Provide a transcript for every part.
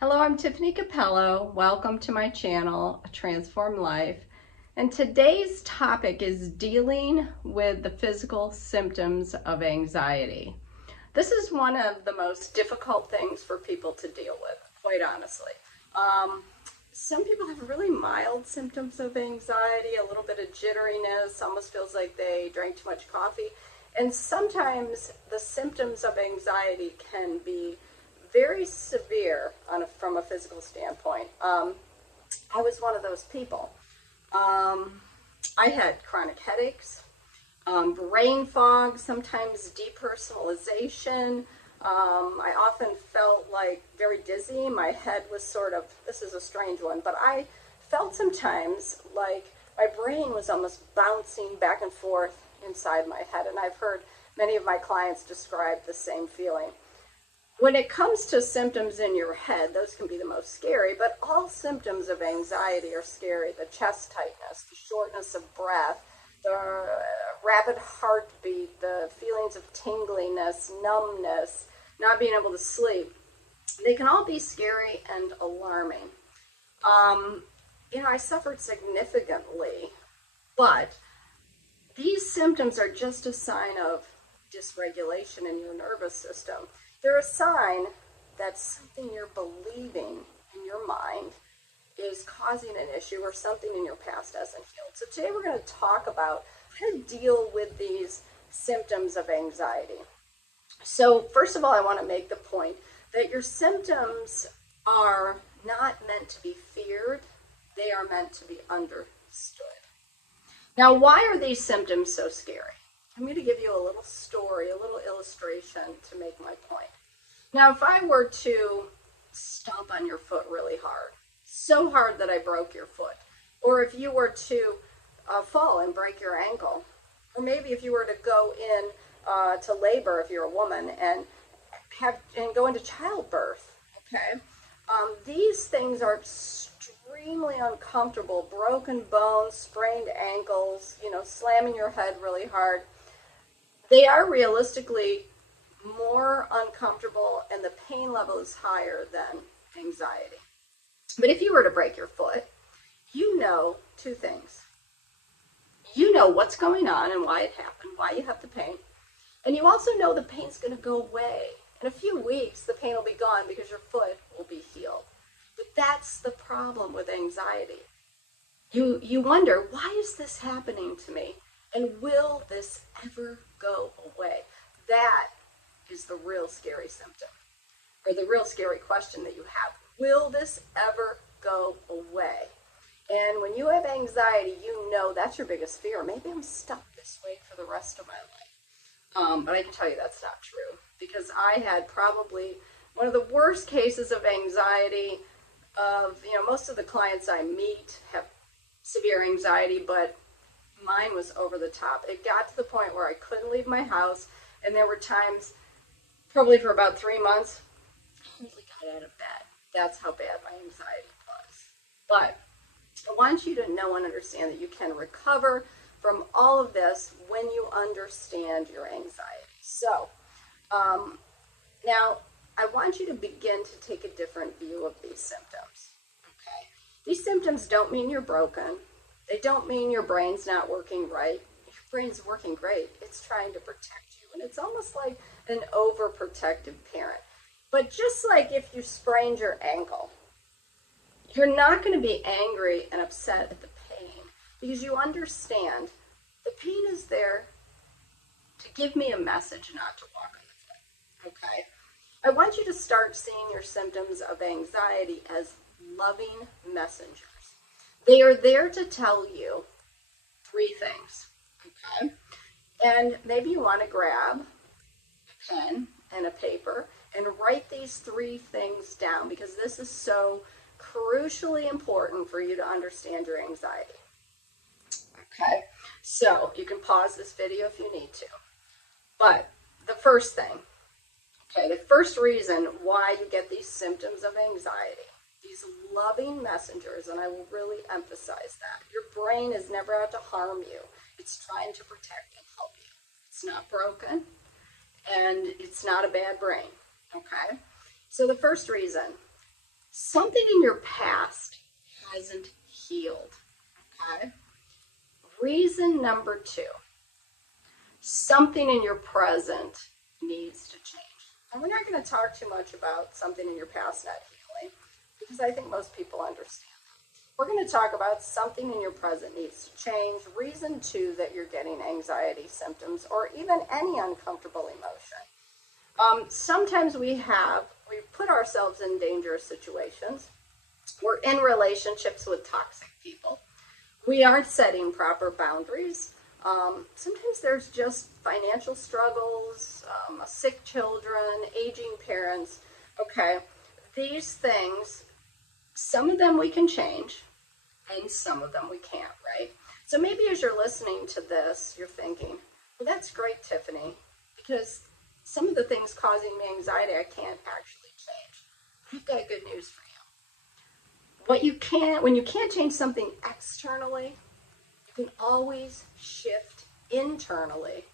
Hello, I'm Tiffani Cappello. Welcome to my channel, A Transformed Life. And today's topic is dealing with the physical symptoms of anxiety. This is one of the most difficult things for people to deal with, quite honestly. Some people have really mild symptoms of anxiety, a little bit of jitteriness, almost feels like they drank too much coffee. And sometimes the symptoms of anxiety can be very severe from a physical standpoint. I was one of those people. I had chronic headaches, brain fog, sometimes depersonalization. I often felt like very dizzy. My head was sort of, this is a strange one, but I felt sometimes like my brain was almost bouncing back and forth inside my head. And I've heard many of my clients describe the same feeling. When it comes to symptoms in your head, those can be the most scary, but all symptoms of anxiety are scary. The chest tightness, the shortness of breath, the rapid heartbeat, the feelings of tingliness, numbness, not being able to sleep. They can all be scary and alarming. I suffered significantly, but these symptoms are just a sign of dysregulation in your nervous system. They're a sign that something you're believing in your mind is causing an issue or something in your past hasn't healed. So today we're going to talk about how to deal with these symptoms of anxiety. So first of all, I want to make the point that your symptoms are not meant to be feared. They are meant to be understood. Now, why are these symptoms so scary? I'm going to give you a little story, a little illustration to make my point. Now, if I were to stomp on your foot really hard, so hard that I broke your foot, or if you were to fall and break your ankle, or maybe if you were to go in to labor, if you're a woman, and go into childbirth, okay? These things are extremely uncomfortable. Broken bones, sprained ankles, slamming your head really hard. They are realistically more uncomfortable and the pain level is higher than anxiety. But if you were to break your foot, you know two things. You know what's going on and why it happened, why you have the pain. And you also know the pain's going to go away. In a few weeks, the pain will be gone because your foot will be healed. But that's the problem with anxiety. You wonder, why is this happening to me? And will this ever go away? That is the real scary symptom, or the real scary question that you have. Will this ever go away? And when you have anxiety, you know that's your biggest fear. Maybe I'm stuck this way for the rest of my life. But I can tell you that's not true, because I had probably one of the worst cases of anxiety. Most of the clients I meet have severe anxiety, but mine was over the top. It got to the point where I couldn't leave my house, and there were times, probably for about 3 months, I hardly got out of bed. That's how bad my anxiety was. But I want you to know and understand that you can recover from all of this when you understand your anxiety. So, now I want you to begin to take a different view of these symptoms. Okay? These symptoms don't mean you're broken. They don't mean your brain's not working right. Your brain's working great. It's trying to protect you. And it's almost like an overprotective parent. But just like if you sprained your ankle, you're not going to be angry and upset at the pain because you understand the pain is there to give me a message not to walk on the foot. Okay? I want you to start seeing your symptoms of anxiety as loving messengers. They are there to tell you 3 things. Okay? And maybe you want to grab a pen and a paper and write these 3 things down, because this is so crucially important for you to understand your anxiety. Okay? So you can pause this video if you need to. But the first thing, the first reason why you get these symptoms of anxiety, these loving messengers, and I will really emphasize that. Your brain is never out to harm you. It's trying to protect and help you. It's not broken, and it's not a bad brain, okay? So the first reason something in your past hasn't healed. Okay? Reason number 2, something in your present needs to change. And we're not going to talk too much about something in your past not healing, because I think most people understand. We're going to talk about something in your present needs to change. Reason 2, that you're getting anxiety symptoms or even any uncomfortable emotion. Sometimes we put ourselves in dangerous situations. We're in relationships with toxic people. We aren't setting proper boundaries. Sometimes there's just financial struggles, sick children, aging parents. Okay, these things, some of them we can change, and some of them we can't, right? So maybe as you're listening to this, you're thinking, well, that's great, Tiffani, because some of the things causing me anxiety I can't actually change. I've got good news for you. When you can't change something externally, you can always shift internally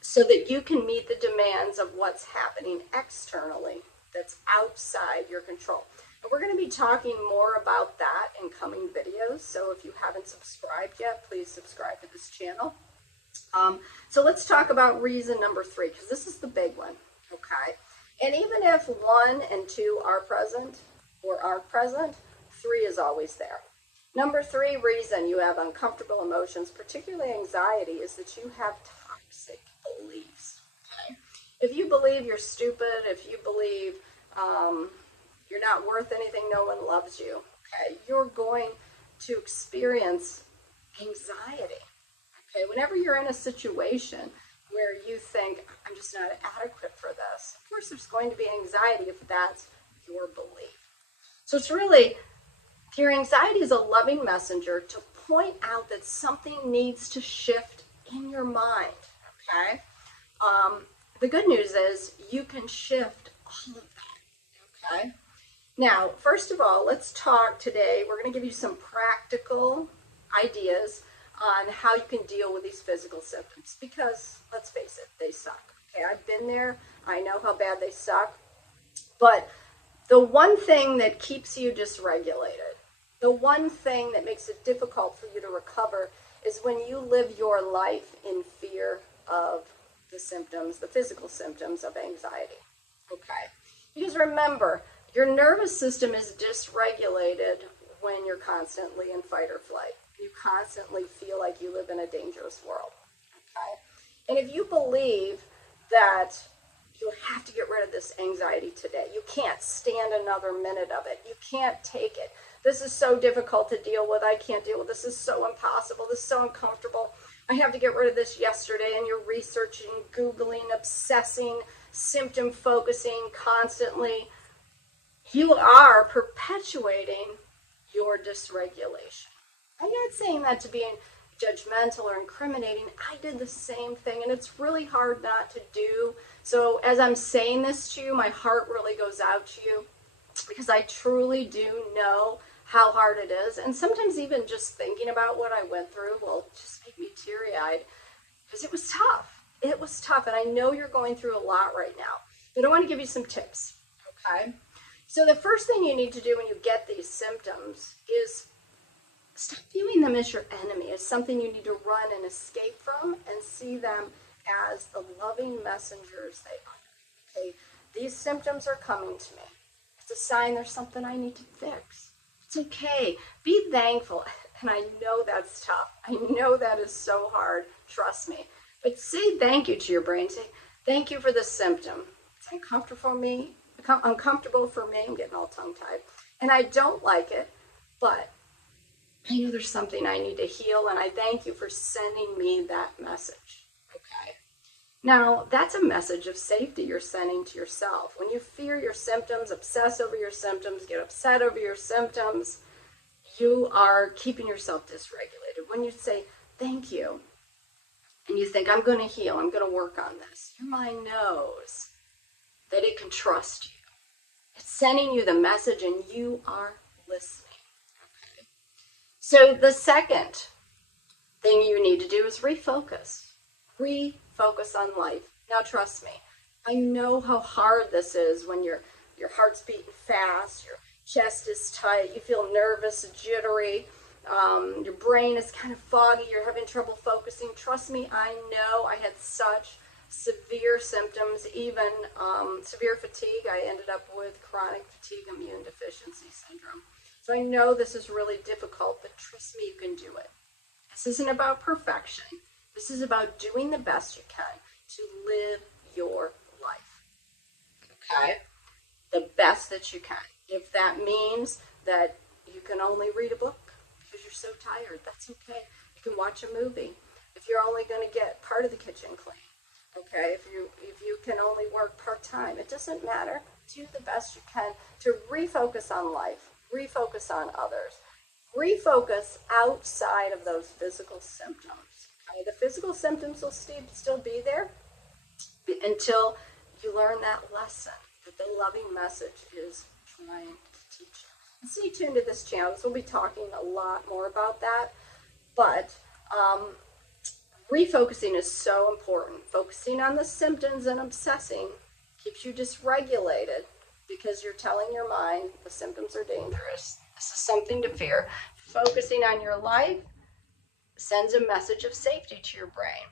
so that you can meet the demands of what's happening externally that's outside your control. And we're going to be talking more about that in coming videos. So if you haven't subscribed yet, please subscribe to this channel. So let's talk about reason number 3, because this is the big one, okay? And even if 1 and 2 are present or aren't present, 3 is always there. Number 3 reason you have uncomfortable emotions, particularly anxiety, is that you have toxic beliefs, okay? If you believe you're stupid, if you believe you're not worth anything, no one loves you, okay, you're going to experience anxiety, okay? Whenever you're in a situation where you think, I'm just not adequate for this, of course there's going to be anxiety if that's your belief. So it's really, your anxiety is a loving messenger to point out that something needs to shift in your mind, okay? The good news is you can shift all of that, okay? Now, first of all, let's talk today. We're going to give you some practical ideas on how you can deal with these physical symptoms, because let's face it, they suck. Okay, I've been there. I know how bad they suck. But the one thing that keeps you dysregulated, the one thing that makes it difficult for you to recover, is when you live your life in fear of the symptoms, the physical symptoms of anxiety. Okay? Because remember, your nervous system is dysregulated when you're constantly in fight or flight. You constantly feel like you live in a dangerous world. Okay? And if you believe that you have to get rid of this anxiety today, you can't stand another minute of it, you can't take it, this is so difficult to deal with, I can't deal with this, is so impossible, this is so uncomfortable, I have to get rid of this yesterday, and you're researching, Googling, obsessing, symptom focusing constantly, you are perpetuating your dysregulation. I'm not saying that to be judgmental or incriminating. I did the same thing, and it's really hard not to do. So as I'm saying this to you, my heart really goes out to you, because I truly do know how hard it is. And sometimes even just thinking about what I went through will just make me teary-eyed, because it was tough. It was tough, and I know you're going through a lot right now. But I want to give you some tips, okay? So the first thing you need to do when you get these symptoms is stop viewing them as your enemy, as something you need to run and escape from, and see them as the loving messengers they are. Okay, these symptoms are coming to me. It's a sign there's something I need to fix. It's okay. Be thankful. And I know that's tough. I know that is so hard. Trust me. But say thank you to your brain. Say, thank you for this symptom. It's uncomfortable for me. I'm getting all tongue-tied. And I don't like it, but I know there's something I need to heal, and I thank you for sending me that message, okay? Now, that's a message of safety you're sending to yourself. When you fear your symptoms, obsess over your symptoms, get upset over your symptoms, you are keeping yourself dysregulated. When you say, thank you, and you think, I'm going to heal, I'm going to work on this, your mind knows that it can trust you. It's sending you the message, and you are listening. Okay? So the second thing you need to do is refocus. Refocus on life. Now trust me, I know how hard this is when your heart's beating fast, chest is tight, you feel nervous, jittery, your brain is kind of foggy, you're having trouble focusing. Trust me, I know I had such severe symptoms, even severe fatigue. I ended up with chronic fatigue immune deficiency syndrome. So I know this is really difficult, but trust me, you can do it. This isn't about perfection. This is about doing the best you can to live your life. Okay? The best that you can. If that means that you can only read a book because you're so tired, that's okay. You can watch a movie. If you're only going to get part of the kitchen clean, okay? If you can only work part-time, it doesn't matter. Do the best you can to refocus on life, refocus on others, refocus outside of those physical symptoms. Okay? The physical symptoms will still be there until you learn that lesson that the loving message is trying to teach you. And stay tuned to this channel. So we'll be talking a lot more about that. But refocusing is so important. Focusing on the symptoms and obsessing keeps you dysregulated because you're telling your mind the symptoms are dangerous. This is something to fear. Focusing on your life sends a message of safety to your brain.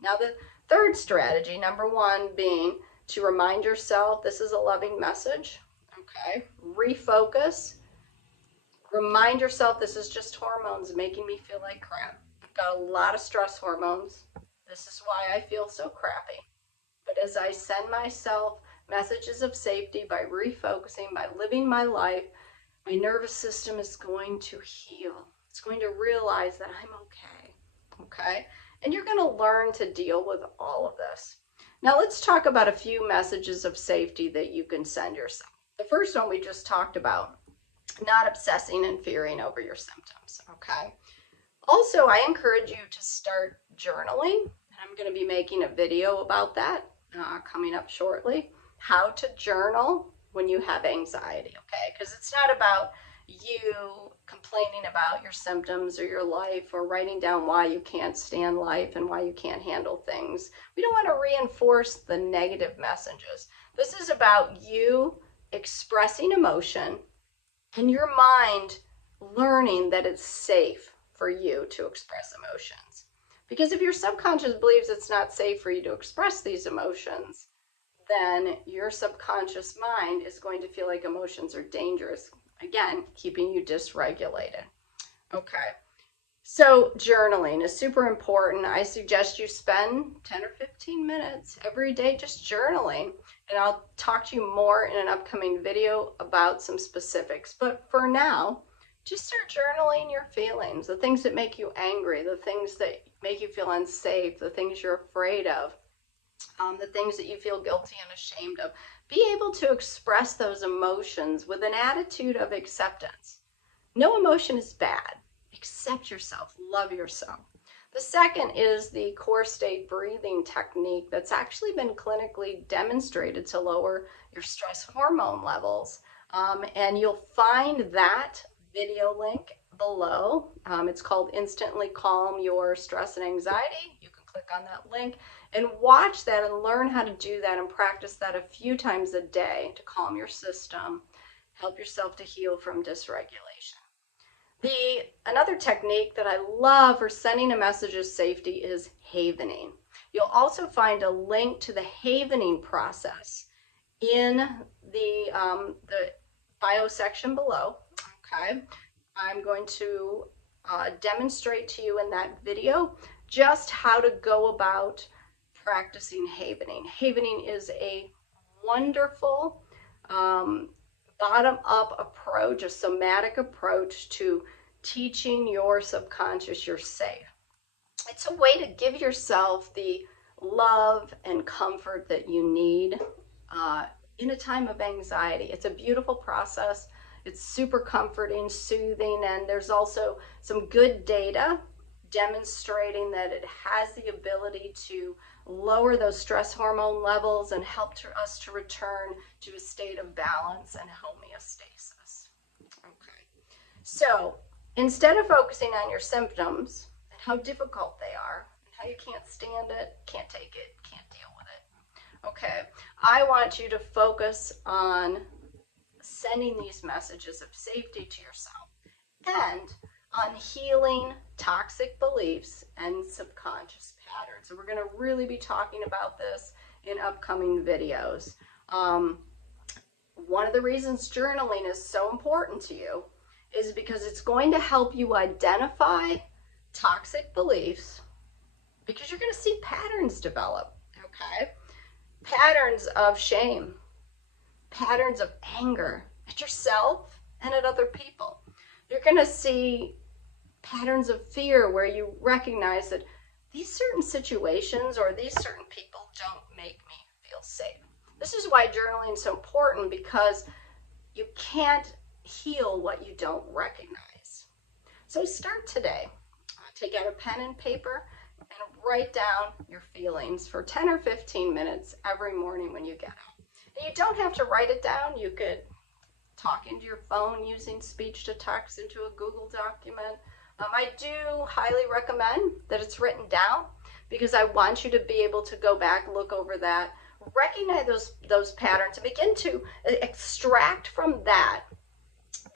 Now, the third strategy, number one, being to remind yourself this is a loving message. Okay, refocus. Remind yourself this is just hormones making me feel like crap. I've got a lot of stress hormones. This is why I feel so crappy. But as I send myself messages of safety by refocusing, by living my life, my nervous system is going to heal. It's going to realize that I'm okay. Okay? And you're going to learn to deal with all of this. Now let's talk about a few messages of safety that you can send yourself. The first one we just talked about, not obsessing and fearing over your symptoms, okay? Also, I encourage you to start journaling. I'm going to be making a video about that coming up shortly. How to journal when you have anxiety, okay? Because it's not about you complaining about your symptoms or your life or writing down why you can't stand life and why you can't handle things. We don't want to reinforce the negative messages. This is about you expressing emotion and your mind learning that it's safe for you to express emotions. Because if your subconscious believes it's not safe for you to express these emotions, then your subconscious mind is going to feel like emotions are dangerous. Again, keeping you dysregulated. Okay, so journaling is super important. I suggest you spend 10 or 15 minutes every day just journaling. And I'll talk to you more in an upcoming video about some specifics. But for now, just start journaling your feelings, the things that make you angry, the things that make you feel unsafe, the things you're afraid of, the things that you feel guilty and ashamed of. Be able to express those emotions with an attitude of acceptance. No emotion is bad. Accept yourself. Love yourself. The second is the core state breathing technique that's actually been clinically demonstrated to lower your stress hormone levels. And you'll find that video link below. It's called Instantly Calm Your Stress and Anxiety. You can click on that link and watch that and learn how to do that and practice that a few times a day to calm your system, help yourself to heal from dysregulation. Another technique that I love for sending a message of safety is havening. You'll also find a link to the havening process in the bio section below. Okay, I'm going to demonstrate to you in that video just how to go about practicing havening. Havening is a wonderful bottom-up approach, a somatic approach to teaching your subconscious you're safe. It's a way to give yourself the love and comfort that you need in a time of anxiety. It's a beautiful process. It's super comforting, soothing, and there's also some good data demonstrating that it has the ability to lower those stress hormone levels and help us to return to a state of balance and homeostasis. Okay, so instead of focusing on your symptoms and how difficult they are and how you can't stand it, can't take it, can't deal with it, okay, I want you to focus on sending these messages of safety to yourself, and on healing toxic beliefs and subconscious patterns. So we're going to really be talking about this in upcoming videos. One of the reasons journaling is so important to you is because it's going to help you identify toxic beliefs, because you're going to see patterns develop, okay? Patterns of shame, patterns of anger at yourself and at other people. You're going to see patterns of fear where you recognize that these certain situations or these certain people don't make me feel safe. This is why journaling is so important, because you can't heal what you don't recognize. So start today. Take out a pen and paper and write down your feelings for 10 or 15 minutes every morning when you get up. And you don't have to write it down. You could talk into your phone using speech to text into a Google document. I do highly recommend that it's written down, because I want you to be able to go back, look over that, recognize those patterns, and begin to extract from that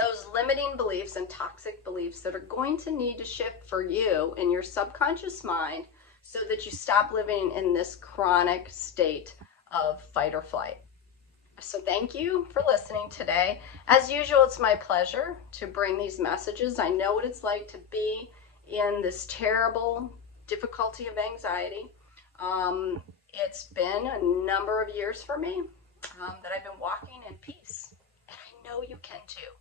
those limiting beliefs and toxic beliefs that are going to need to shift for you in your subconscious mind, so that you stop living in this chronic state of fight or flight. So thank you for listening today. As usual, it's my pleasure to bring these messages. I know what it's like to be in this terrible difficulty of anxiety. It's been a number of years for me that I've been walking in peace. And I know you can too,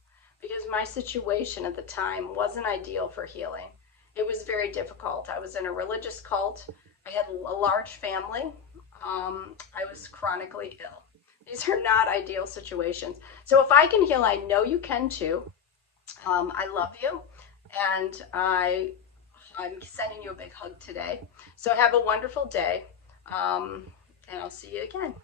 because my situation at the time wasn't ideal for healing. It was very difficult. I was in a religious cult. I had a large family. I was chronically ill. These are not ideal situations. So if I can heal, I know you can too. I love you, and I'm sending you a big hug today. So have a wonderful day, and I'll see you again.